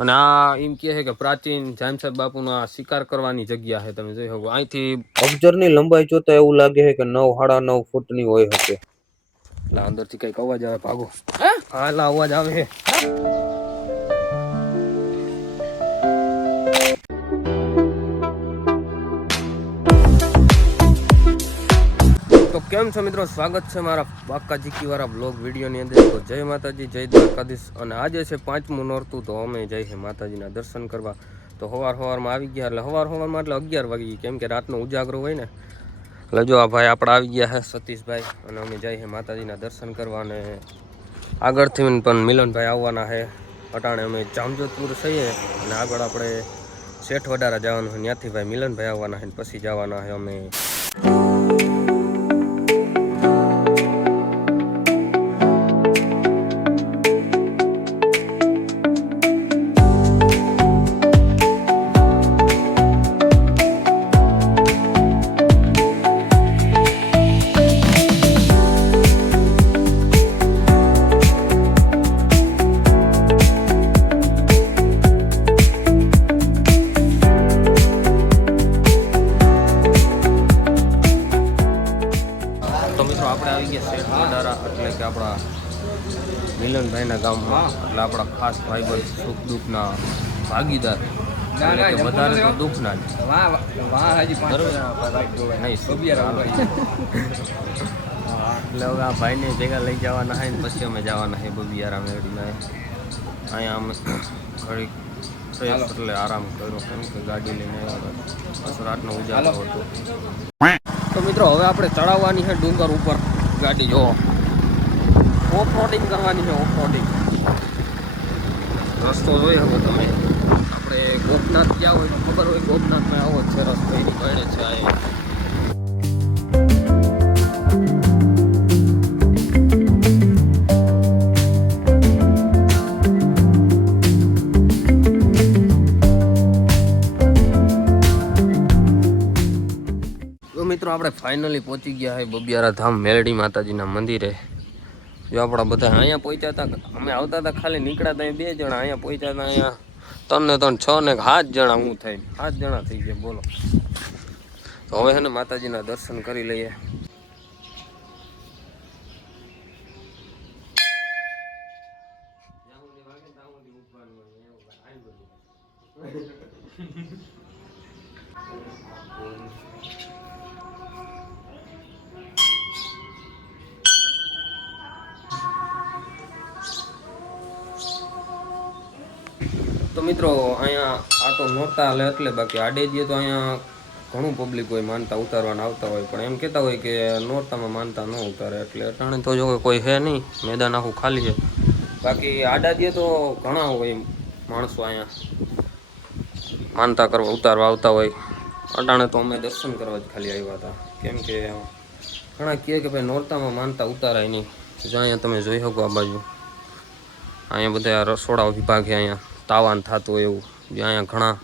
અને આ એમ કહે છે કે પ્રાચીન જામસાહેબ બાપુનો આ શિકાર કરવાની જગ્યા છે. તમે જોઈ શકો અહીંથી અબજરની લંબાઈ જોતા એવું લાગે છે કે 9 સાડા 9 ફૂટની હોય શકે. એટલે અંદરથી કઈક અવાજ આવે, ભાગો. હા એટલે અવાજ આવે છે. તો કેમ છો મિત્રો, સ્વાગત છે મારા પાક્કા જીકીવાળા બ્લોગ વિડીયોની અંદર. તો જય માતાજી, જય દ્વારકાધીશ. અને આજે છે 5મું નોરતું, તો અમે જઈએ છીએ માતાજીના દર્શન કરવા. તો સવારમાં આવી ગયા, એટલે સવારમાં એટલે 11 વાગી, કેમ કે રાતનો ઉજાગરો હોય ને. એટલે જો આ ભાઈ આપણે આવી ગયા છે સતીશભાઈ, અને અમે જઈએ છીએ માતાજીના દર્શન કરવા. અને આગળથી પણ મિલનભાઈ આવવાના છે. અટાણે અમે જામજોધપુર થઈએ અને આગળ આપણે શેઠ વડારા જવાનું છે, ત્યાંથી ભાઈ મિલનભાઈ આવવાના છે, પછી જવાના છે અમે. આપણે આવી ગયા શેઠ વડારા, એટલે કે આપણા મિલનભાઈના ગામમાં. એટલે આપણા ખાસ ભાઈબંધ, સુખ દુઃખના ભાગીદાર, એટલે કે વધારે તો દુઃખના જ. એટલે હવે આ ભાઈને ભેગા લઈ જવાના છે, પછી અમે જવાના છે બબિયારા મેળીમાં. અહીંયા અમે ઘડીક ફ્રેશ એટલે આરામ કર્યો, કેમ કે ગાડી લઈને આવ્યા, બસ રાતનો ઉજાગરો હતો. તો મિત્રો હવે આપણે ચડાવવાની છે ડુંગર ઉપર ગાડી. જો ઓફ રોડિંગ કરવાની છે, ઓફ રોડિંગ. રસ્તો જોઈ હવે તમે, આપણે ગોપનાથ ગયા હોય તો ખબર હોય, ગોપનાથમાં આવો જ છે રસ્તો, એની પડે છે આ. મિત્રો આપણે ફાઇનલી પહોંચી ગયા છે બબિયારા ધામ મેલડી માતાજીના મંદિરે. જો આપણા બધા અહીંયા પહોંચ્યા હતા, અમે આવતા હતા ખાલી નીકળ્યા હતા 2 જણા, અહીંયા પહોંચ્યા હતા અહીંયા 3 ને 3 6 ને 7 જણા. હું થઈ 7 જણા થઈ ગયા, બોલો. તો હવે છે ને માતાજીના દર્શન કરી લઈએ. તો મિત્રો અહીંયા આ તો નોરતા હાલે એટલે, બાકી આડે જઈએ તો અહીંયા ઘણું પબ્લિક હોય, માનતા ઉતારવાના આવતા હોય, પણ એમ કહેતા હોય કે નોરતામાં માનતા ન ઉતારે. એટલે અટાણે તો જો કોઈ છે નહીં, મેદાન આખું ખાલી છે. બાકી આડા જઈએ તો ઘણા હોય માણસો અહીંયા માનતા કરવા ઉતારવા આવતા હોય. અટાણે તો અમે દર્શન કરવા જ ખાલી આવ્યા હતા, કેમ કે ઘણા કહે કે ભાઈ નોરતામાં માનતા ઉતારાય નહીં. જો અહીંયા તમે જોઈ શકો આ બાજુ, અહીંયા બધા રસોડા વિભાગ છે, અહીંયા તાવાન થતું હોય એવું. જે અહીંયા ઘણા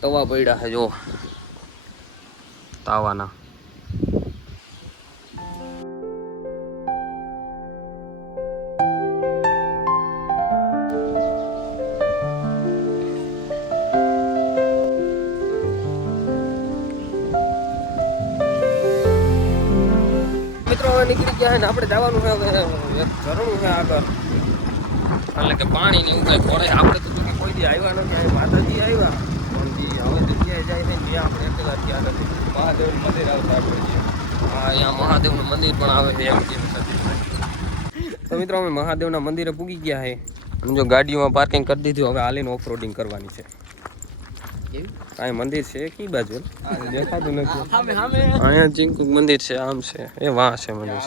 તવા પડ્યા છે જો તાવાના. મિત્રો હવે નીકળી ગયા છે ને આપણે જવાનું છે. હવે એક ઝરણું છે આગળ, એટલે કે પાણી ને એવું કઈ પડે. આપણે તો કોઈ દી આવ્યા નથી, માતાજી આવ્યા પણ હવે જગ્યાએ જાય ને ત્યાં આપણે એકલા ત્યાં નથી. મહાદેવનું મંદિર આવતા આપણે, હા અહીંયા મહાદેવનું મંદિર પણ આવે છે એમ કેમ. તો મિત્રો અમે મહાદેવના મંદિરે પૂગી ગયા છે, અને જો ગાડીઓમાં પાર્કિંગ કરી દીધું. હવે હાલીને ઓફ રોડિંગ કરવાની છે. આ મંદિર છે કી બાજુ દેખાતું નથી. અહીંયા ચિંકુ મંદિર છે, આમ છે એ વાહ છે મંદિર.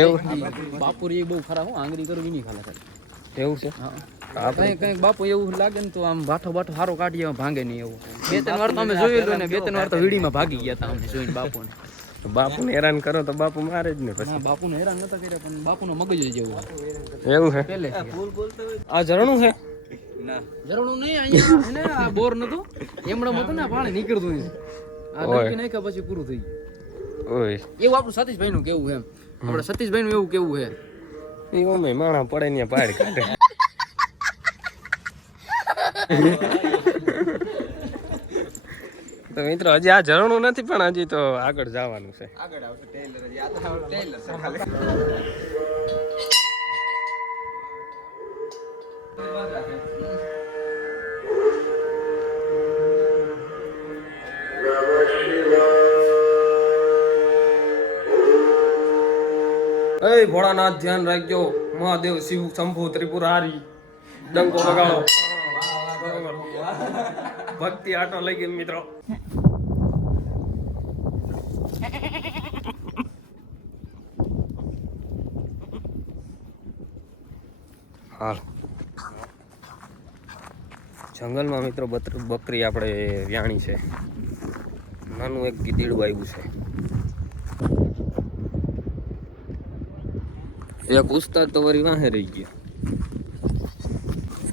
એવું બાપુ એ બહુ ખરા હું આંગળી કરવી નહીં ખાલા એવું છે. આપણે કઈક બાપુ એવું લાગે ને તો આમ બાઠો બાઠો સારો કાઢીએ, ભાંગે નહીં એવું. 2-3 વાર તો અમે જોયેલું ને 2-3 વાર તો વીડીમાં ભાગી ગયા હતા અમે જોઈને બાપુને. બાપુને હેરાન કરો તો બાપુ મારે જ ને પછી. બાપુને હેરાન નતા કર્યા, પણ બાપુનો મગજ જ જેવો. એવું છે. આ ઝરણું છે ના, ઝરણું નહીં. અહીંયા એને આ બોર નતું, એમણમ હતું ને પાણી નીકળતું. આ ડબકી નાખ્યા પછી પૂરું થઈ ગયું. ઓય એવું આપણું સતીશભાઈ નું કેવું એમ. આપણે સતીશભાઈ નું એવું કેવું છે, એ ઓમે માણા પડે ને પાડ કાઢે. તો મિત્રો હજી આ ઝરણું નથી પણ હજી તો આગળ જવાનું છે. આગળ આવશે ટેલર જ. આ તો ટેલર છે ખાલી. એ ભોળાનાથ ધ્યાન રાખજો. મહાદેવ શિવ શંભુ ત્રિપુરારી ડંકો લગાડો. ભક્તિ આટો લઈ ગઈ મિત્રો. હાલ જંગલમાં મિત્રો બકરી આપણે વ્યાણી છે. નાનું એક ગીદીડું આવ્યું છે. એક ઉસ્તાદ તો વળી વાહે રહી ગયા.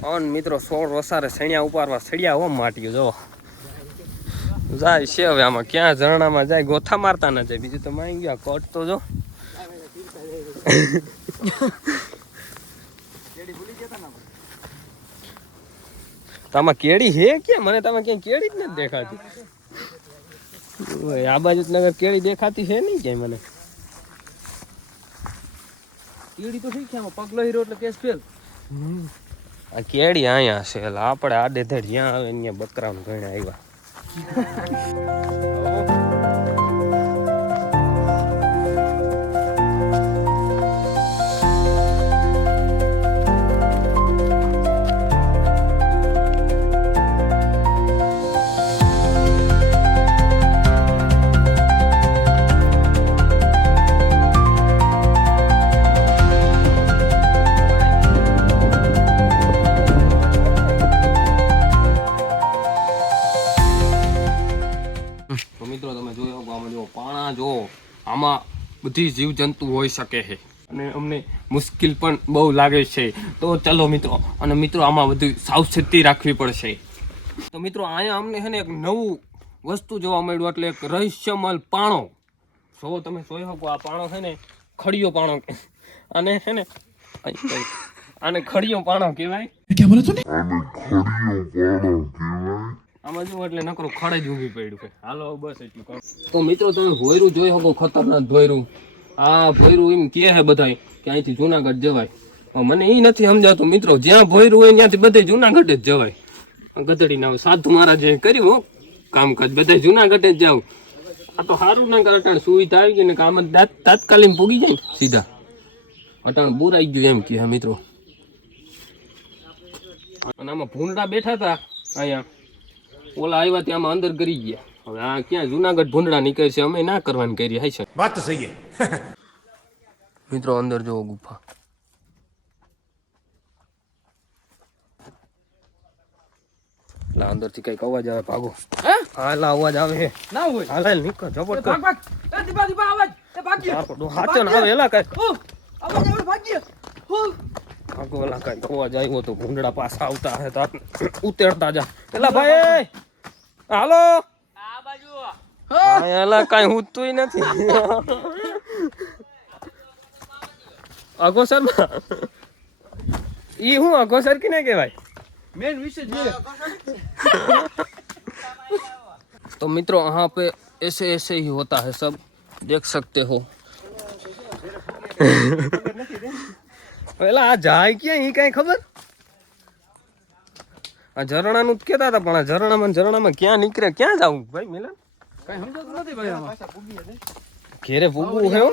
અન મિત્રો 16 વસારે સણિયા ઉપાડવા સળિયા હો માટ્યું જો જાય છે. હવે આમાં ક્યાં ઝરણામાં જાય ગોથા મારતા ના જાય. બીજું તો માઈ ગયા કોટ તો જો. તામાં કેડી હે કે મને તમે ક્યાંય કેડી જ નથી દેખાતી. આ બાજુ નગર કેડી દેખાતી છે નહીં ક્યાંય મને. કેડી તો ઠીક છે, આમાં પગલો હીરો એટલે કેસ ફેલ. આ કેડી અહીંયા છે એટલે આપણે આડે ધડ જ્યાં આવે ત્યાં બકરામ ઘણા આવ્યા. મિત્રો તમે જોઈ શકો આમાં જો પાણા જો આમાં બધી જીવજંતુ હોઈ શકે છે અને અમને મુશ્કેલ પણ બહુ લાગે છે. તો ચલો મિત્રો, અને મિત્રો આમાં બધું સાવચેતી રાખવી પડશે. તો મિત્રો અહીંયા અમને છે ને એક નવું વસ્તુ જોવા મળ્યું, એટલે એક રહસ્યમય પાણો. જો તમે જોઈ શકો આ પાણો છે ને ખડિયો પાણો, અને છે ને આને ખડિયો પાણો કહેવાય. क्या बोला तूने? આમાં જો એટલે નકરું ખડે જ ઊભી પડ્યું છે. હાલો બસ એટલું કામ. તો મિત્રો તમે ભોયરું જોઈ શકો, ખતરનાક ભોયરું. આ ભોયરું એમ કહે છે બધા કે અહીંથી જુનાગઢ જવાય, પણ મને એ નથી સમજાતું મિત્રો. જ્યાં ભોયરું હોય ત્યાંથી બધે જુનાગઢ જ જવાય. ગધડી ના સાધુ મહારાજે કર્યું કામકાજ, બધા જુનાગઢ જ જાવ. આ તો સારું ના કરે, અટાણ સુવિધા આવી ગઈ ને કામ તાત્કાલિક પૂગી જાય ને સીધા. અટાણ બુરાઈ ગયું એમ કે મિત્રો. અને આમાં ભૂંડા બેઠા હતા અહીંયા, ઓલા આવ્યા ત્યાં અંદર કરી ગયા. હવે આ ક્યાં જુનાગઢ ભૂંડા નીકળે છે, અમે ના કરવાની કરી હાઈ છે. बात तो सही है. મિત્રો અંદર જોવો ગુફા. લા અંદર થી કઈક અવાજ આવે, ભાગો. હા લા અવાજ આવે છે. ના હોય હાલ હાલ નીકળ ઝપટ કર. ભાગ એ દીપા દીપા આવાજ એ ભાગી હાચો ના આવે એલા કઈ આવાજ આવે ભાગી ભાગો. એલા કઈ અવાજ આવ્યો તો ભૂંડા પાછા આવતા હે તો ઉતેડતા જા. એલા ભાઈ હાલો આ બાજુ. એલા કઈ હુંતુંય નથી. અગોસર માં ઈ હું અગોસર કે ને કહેવાય મેન વિષય જોઈએ. तो मित्रों यहाँ पे ऐसे ऐसे ही होता है सब, देख सकते हो. પેલા આ જાય ક્યાં ઈ કઈ ખબર? આ ઝરણાનું જ કહેતા હતા, પણ આ ઝરણામાં ક્યાં નીકળે, ક્યાં જાવું ભાઈ મિલન? કઈ સમજાતું નથી ભાઈ આમાં. ઘેરે ભૂગવું હે હો.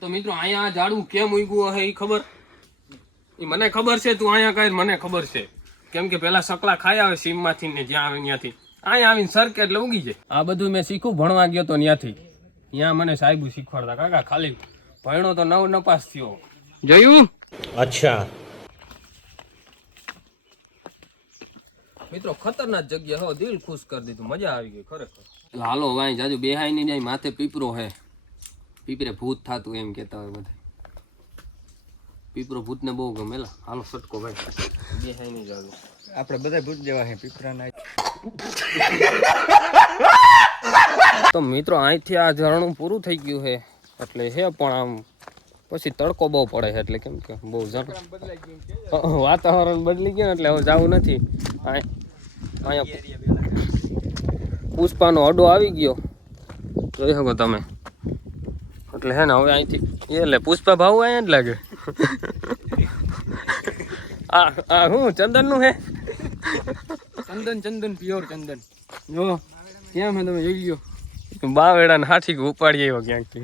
તો મિત્રો અહીંયા ઝાડવું કેમ ઉગ્યું હે ઈ ખબર? ઈ મને ખબર છે, તું અહીંયા કઈ મને ખબર છે. કેમ કે પેલા સકલા ખાયા આવે સીમમાંથી ને જ્યાં આવે ત્યાંથી અહીંયા આવીને સરકે એટલે ઉગી જાય. આ બધું મેં શીખું ભણવા ગયો તો ત્યાંથી. ત્યાં મને સાહેબ શીખવાડતા. કાકા ખાલી ભણ્યો તો 9 નપાસ થયો. જોયું? अच्छा. મિત્રો ખતરનાક જગ્યા હો, દિલ ખુશ કરી દીધું, મજા આવી ગઈ ખરેખર. હાલો ભાઈ જાજુ બેહાઈ નહીં જાય, માથે પીપરો હે. પીપરે ભૂત થાતું એમ કેતા હોય બધા. પીપરો ભૂત ને બહુ ગમેલા. હાલો સટકો ભાઈ, બેહાઈ નહીં જાજુ. આપણે બધા ભૂત જેવા છે પીપરાના. તો મિત્રો અહીંથી આ ઝરણું પૂરું થઈ ગયું છે એટલે હે, પણ આમ પછી તડકો બહુ પડે છે એટલે કેમ કે બહુ વાતાવરણ બદલી ગયું એટલે હવે જવું નથી. અહીંયા પુષ્પાનો અડો આવી ગયો જોઈ શકો તમે. એટલે હે ને હવે અહીંથી એટલે પુષ્પા ભાવ અહીંયા જ લાગે. આ હું ચંદનનું હે ચંદન પ્યોર ચંદન. જો કેમ હે તમે જોઈ લ્યો. બાવેડા ને હાથી ઉપાડી આવ્યો ક્યાંકથી.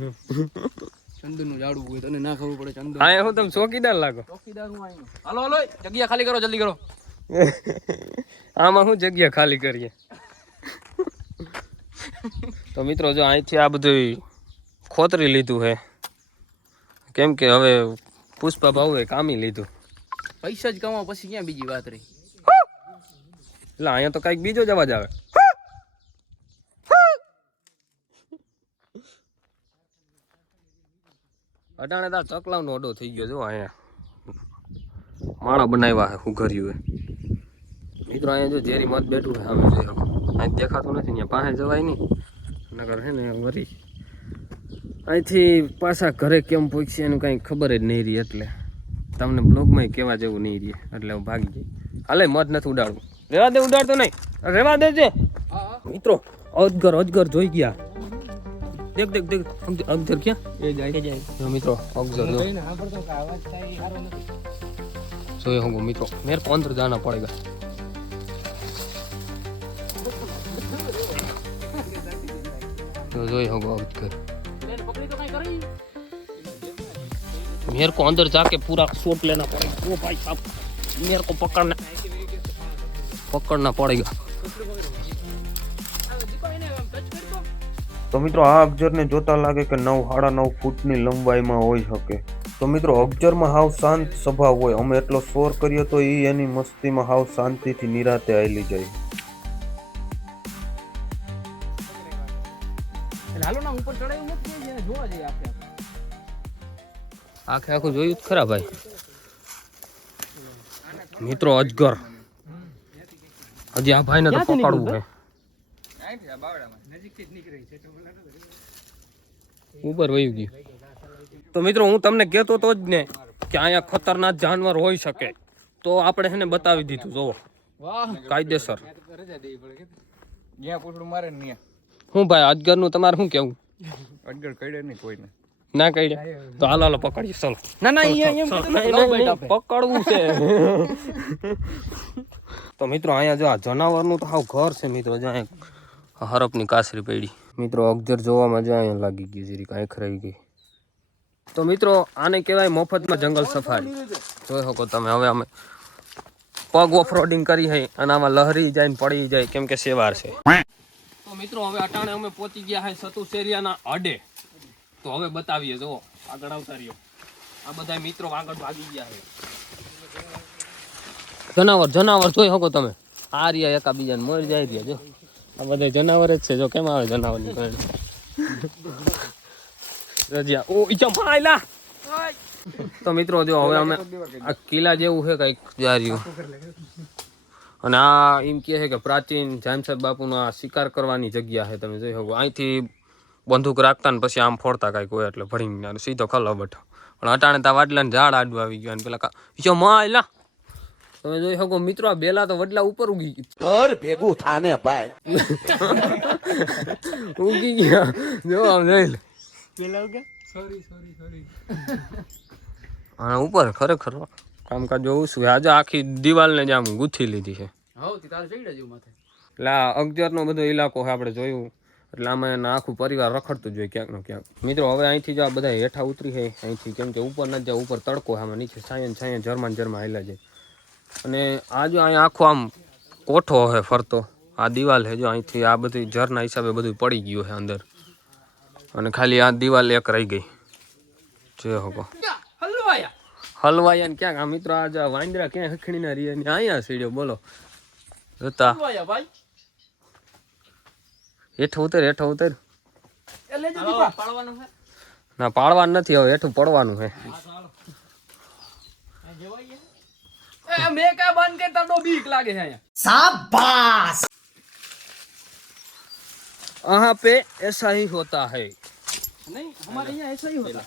ચંદનનું ઝાડું હોય તને ના ખબર પડે ચંદન. અહીંયા હું તમે ચોકીદાર લાગો. ચોકીદાર હું આવીનો. હાલો જગ્યા ખાલી કરો જલ્દી કરો. આમાં શું જગ્યા ખાલી કરીએ. તો મિત્રો જો અહીંથી આ બધું ખોતરી લીધું હે કેમ કે હવે પુષ્પા ભાવે કામી લીધું. પૈસા જ કમાવા પછી ક્યાં બીજી વાત રહી. એટલે અહીંયા તો કઈક બીજો જ અવાજ આવે. અટાણે તાર ચકલાવનો અડો થઈ ગયો જો અહીંયા માળા બનાવ્યા હે ઉઘર્યું હે મિત્રો. અહીંયા જો ઝેરી મત બેઠું હે સામે જોઈ શકો. અહીં દેખાતું નથી અહીંયા પાસે જવાય નહીં નગર હે ને વરી અહીંથી પાછા ઘરે કેમ પહોંચશે એનું કાંઈ ખબર જ નહીં રહી. એટલે તમને બ્લોગમાં કહેવા જેવું નહીં રહે એટલે હું ભાગી જઈ. હાલે મત નથી ઉડાડવું. રેવા દે ઉડાડતો નહીં રેવા દે છે મિત્રો. અજગર જોઈ ગયા. દેખ અગજર ક્યાં એ જાય મિત્રો. અગજર જોઈ હોગો મિત્રો. મેરે को अंदर जाना पड़ेगा. तो जोई होगा अगजर. मेरे को अंदर जाके पूरा शॉट लेना पड़ेगा. ओ भाई साहब मेरे को पकड़ना पड़ेगा. તો મિત્રો આ અગજરને જોતા લાગે કે 9.5 ફૂટની લંબાઈમાં હોઈ શકે. તો મિત્રો અગજરમાં હાવ શાંત સ્વભાવ હોય. અમે એટલો શોર કરીએ તો એની મસ્તીમાં હાવ શાંતિથી નિરાતે આયલી જાય. આખે આખું જોયું જ ખરા ભાઈ મિત્રો. અજગર હજી આ ભાઈને તો પકડવું છે. ઉપર વયું ગયું. તો મિત્રો હું તમને કહેતો તો જ ને કે અહીંયા ખતરનાક જાનવર હોઈ શકે. તો આપણે એને બતાવી દીધું જોવો કાયદેસર. હું ભાઈ અજગર નું તમારે શું કેવું? અજગર કઈડે નહીં કોઈને. ના કઈડે તો હાલો પકડીએ. ચલો ના પકડવું છે. તો મિત્રો અહીંયા જો આ જનાવરનું તો હાવ ઘર છે મિત્રો. જો અહીંયા હરપની કાસરી પડી મિત્રો. અગજર જોવામાં જ અહીંયા લાગી ગયું જરી કાંઈ ખરાઈ ગઈ. તો મિત્રો આને કહેવાય મફતમાં જંગલ સફારી. જોઈ શકો તમે. હવે અમે પગ ઓફરોડિંગ કરી છે અને આમાં લહરી જાય ને પડી જાય કેમ કે સેવાર છે. તો મિત્રો હવે અટાણે અમે પહોંચી ગયા છે સતુશેરિયાના અડે. તો હવે બતાવીએ જો આગળ આવતા રહ્યો. આ બધા મિત્રો આગળ ભાગી ગયા છે. જનાવર જોઈ શકો તમે. આ રહ્યા એકાબીજાને મળી જાય રહ્યા જો. આ બધા જનાવર જ છે. જો કેમ આવે જનાવરની ગણ રજિયા. ઓ ઈચમાઈલા. તો મિત્રો જો હવે અમે આ કિલ્લા જેવું છે કઈક જાર્યું. અને આ એમ કહે છે કે પ્રાચીન જામસાહેબ બાપુના શિકાર કરવાની જગ્યા છે. તમે જોઈ શકો. અહીંથી બંદૂક રાખતા ને પછી આમ ફોડતા કાંઈક હોય એટલે ભરીને સીધો ખલ્લો બેઠો. પણ અટાણે તા વાડલાને ઝાડ આડું આવી ગયું. અને પેલા ઈચમાઈલા તમે જોઈ શકો મિત્રો. આ બેલા તો વડલા ઉપર ઉગી ઘર ભેગું થાને ભાઈ ઉગી ગયા. જો આમ જોઈ લે હા ઉપર ખરેખર કામકાજ જોવું છું. આજે આખી દિવાલને જ આમ ગૂંથી લીધી છે. એટલે આ અગજરનો બધો ઇલાકો છે આપણે જોયું. એટલે આમાં એના આખું પરિવાર રખડતું જ હોય ક્યાંક ને ક્યાંક. મિત્રો હવે અહીંથી જો આ બધા હેઠા ઉતરી છે અહીંથી કેમ કે ઉપર ન જાય. ઉપર તડકો આમાં નીચે છાંયે ઝરમા હાલ્યા જાય. અને આ જો અહીંયા આખો આમ કોઠો છે ફરતો. આ દિવાલ છે જો અહીંથી આ બધી ઝરના હિસાબે બધું પડી ગયું છે અંદર. અને ખાલી આ દિવાલ એક રહી ગઈ. જે હોકો હલવાયા ને ક્યાંક. આ મિત્રો આ વાંદરા ક્યાં હખણી ના રહી અહીંયા સીડ્યો બોલો જોતા. હેઠું ઉતર ના પાડવાનું નથી. હવે હેઠું પડવાનું છે. यहाँ पे ऐसा ही होता है. नहीं हमारे यहाँ ऐसा ही होता है.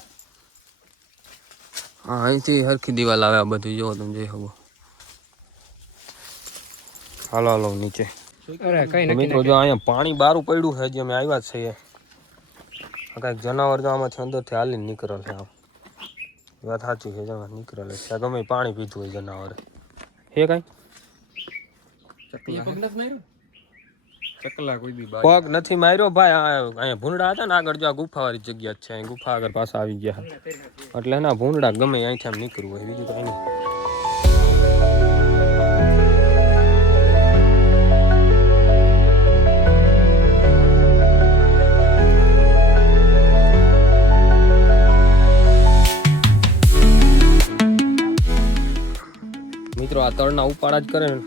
हाँ અહીંથી હરખી દિવાલ આવે. આ બધું જો તમે જોઈ શકો. હાલો હાલો નીચે. અરે કઈ તો મિત્રો જો અહીંયા પાણી બારું પડ્યું છે, હજી અમે આવ્યા જ છીએ. આ કાંઈક જનાવર તો આમાંથી અંદરથી હાલીને નીકળે છે. આમ વાત સાચી છે, જનાવર નીકળે છે. ગમે ઈ પાણી પીધું હોય જનાવરે. હે કાંઈ ચકલા કોઈ બી પગ નથી માર્યો ભાઈ. અહીંયા ભૂંડા હતા ને આગળ, જો આ ગુફાવાળી જગ્યા જ છે. અહીં ગુફા આગળ પાછા આવી ગયા એટલે એના ભૂંડા ગમે અહીંથી આમ નીકળવું હોય, બીજું કાંઈ નહીં. મિત્રો આ તળના ઉપાડા જ કરે ને,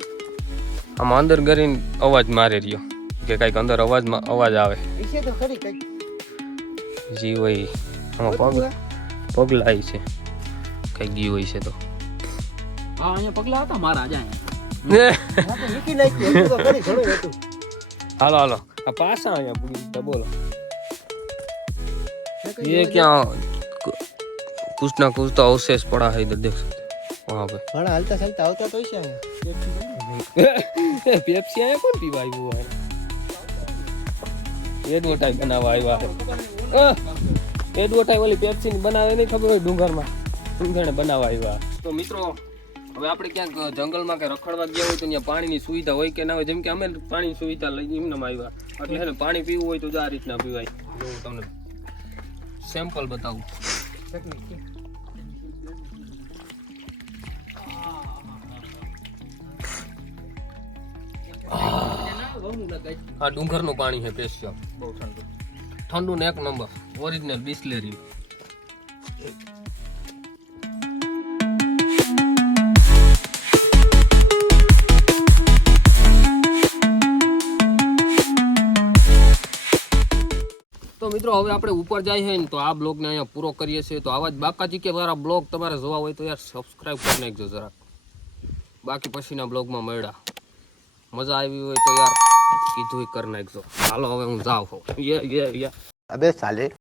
આમ અંદર કરીને અવાજ મારે રહ્યો કે કઈક અંદર અવાજ આવે. જી હોય આમાં પગલા છે, કઈક ગયું હોય છે. તો હા અહીંયા પગલા હતા મારા જ હાલો હાલો આ પાછા અહીંયા પૂરી બોલો. ये क्या कुछ ना कुछ तो अवशेष पड़ा है इधर, देख सकते वहाँ पे. ઘણા હાલતા ચાલતા આવતા તો છે पेप्सी आया कौन पीवा वो है, एडवर्टाइज बनावा આવ્યા है. એડવર્ટાઇઝ વાળી પેપ્સી ની બનાવે નહીં ખબર હોય, ડુંગરને બનાવવા આવ્યા. તો મિત્રો હવે આપણે ક્યાંક જંગલમાં કે રખડવા ગયા હોય તો ત્યાં પાણીની સુવિધા હોય કે ના હોય. જેમ કે અમે પાણીની સુવિધા લઈને એમનેમ આવ્યા, એટલે છે ને પાણી પીવું હોય તો જ આ રીતના પીવાય. હું તમને સેમ્પલ બતાવું. આ ડુંગરનું પાણી છે સ્પેશિયલ, બહુ ઠંડુ ઠંડુ ને એક નંબર ઓરિજિનલ બિસ્લેરી. તો મિત્રો હવે આપણે ઉપર જાય છે ને તો આ બ્લોગને અહીંયા પૂરો કરીએ છીએ. તો આવા જ બાકાજી કે મારા બ્લોગ તમારે જોવા હોય તો યાર સબસ્ક્રાઈબ કરી નાખજો જરાક. બાકી પછીના બ્લોગમાં મળ્યા. મજા આવી હોય તો યાર કીધું કરી નાખજો. હાલો હવે હું જાઉં. અબે સાલે